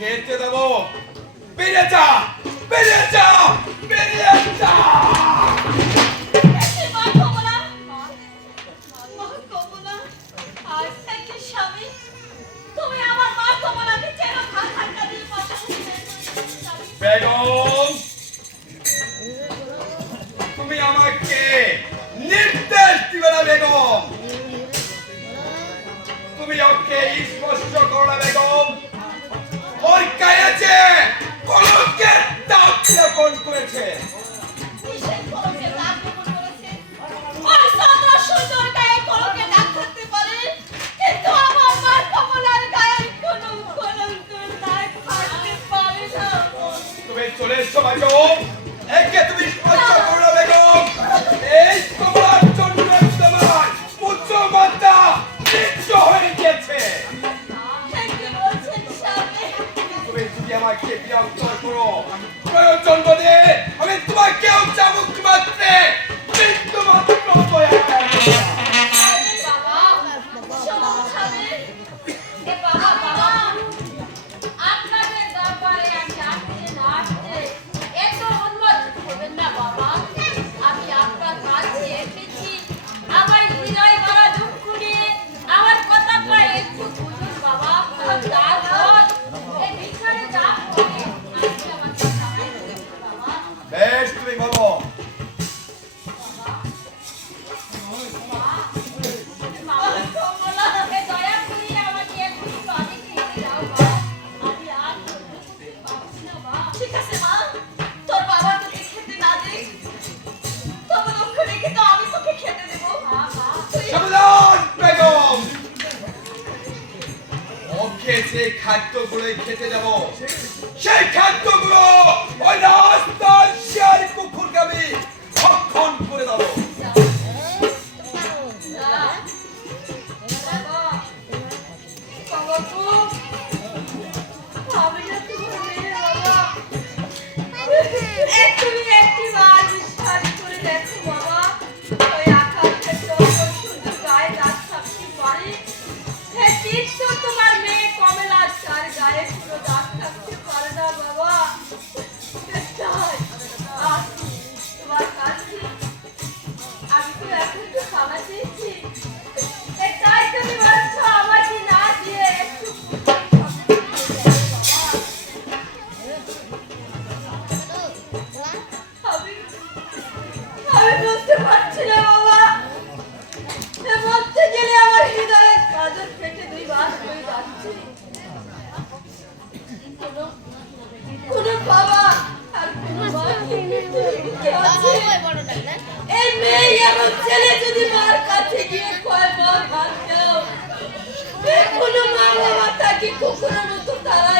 খেতে দেবো। বেরিয়ে যা বেরিয়ে যা বেরিয়ে যা। বেগম তুমি আমাকে নির্দেশ দিবে না বেগম। তুমি ওকে স্পষ্ট করো না বেগম। গায়েছে কলঙ্কের দাগ লেপন করেছে। চলে এসছো দাগ যদি আমাকে বিরক্ত করো প্রয়োজন খেতে যাব। সেই খাদ্যগুলো ওই পারছি না যদি কোনো মা বাবা তাকে কুকুরের মতো তাড়ায়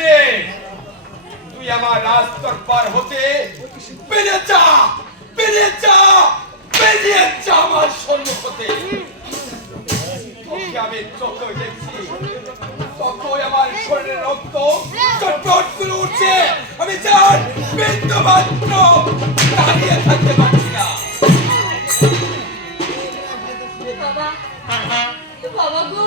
নেবে তুই আমার রাস্তার পার হতে বেরিয়ে যা বেরিয়ে যা বেরিয়ে যা আমার সম্মুখ হতে। আমি যত দেখছি আমার শরীরের রক্ত চটপট উঠছে। আমি যার বিন্দু মাত্র থাকতে পারছি না। বাবা গো।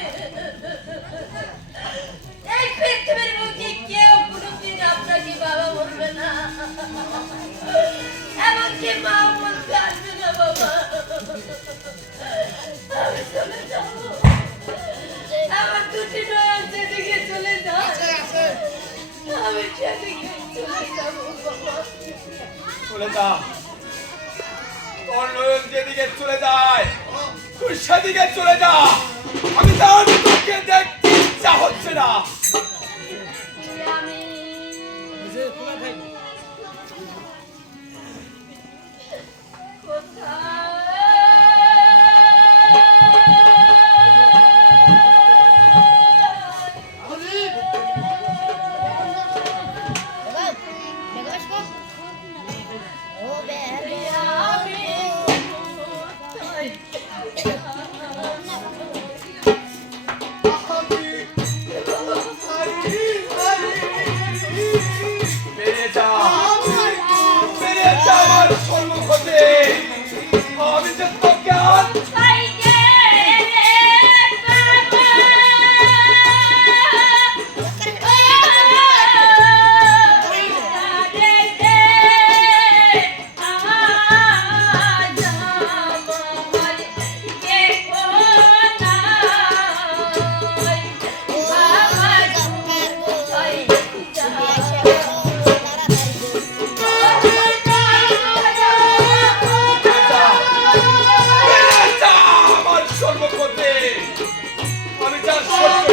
চলে যা। তোর লোক যেদিকে চলে যায় তুই সেদিকে চলে যা। আমি বিচার সত্য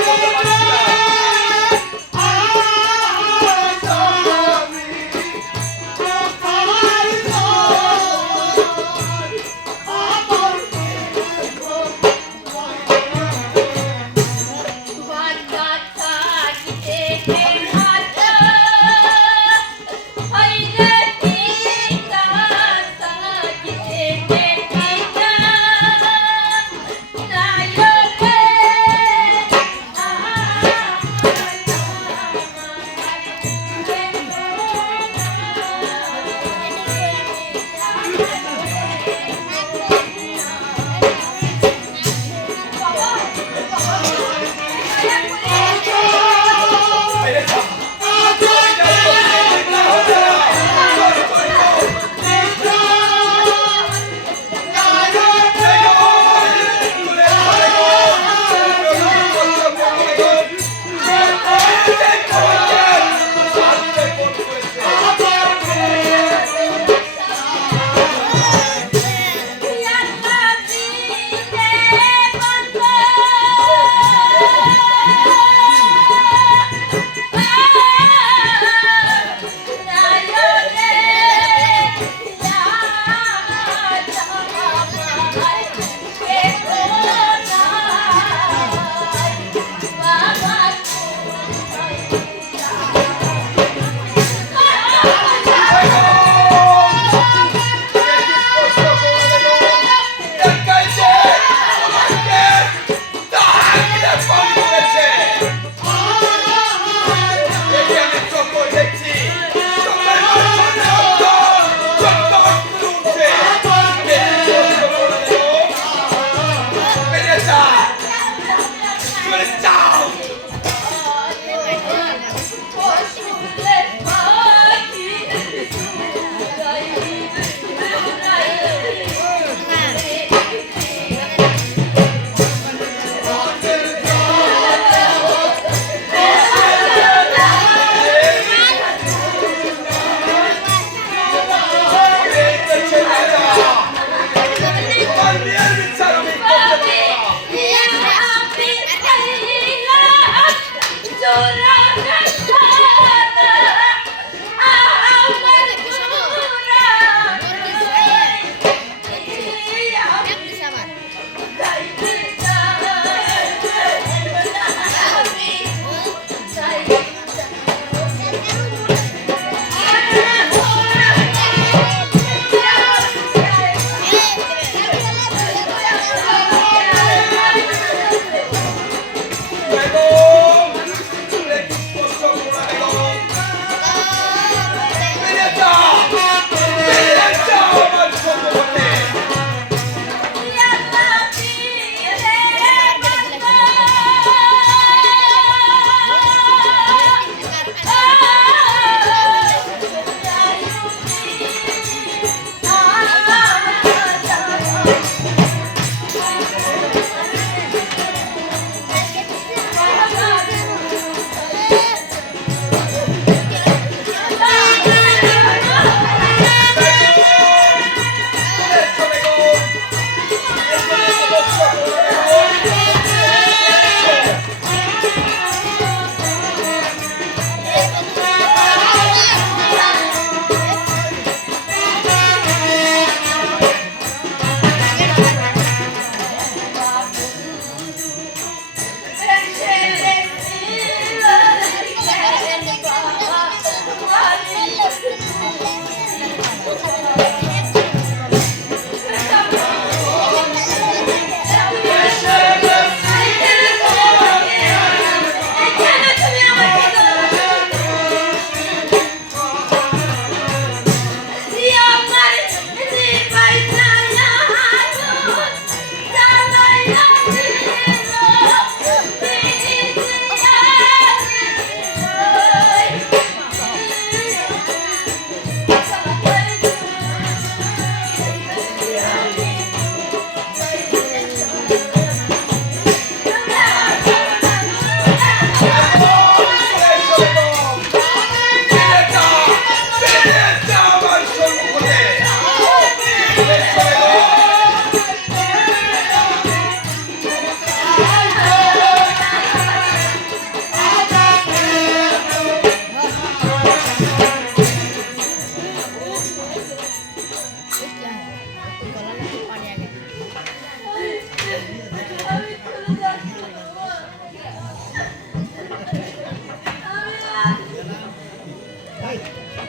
Hey.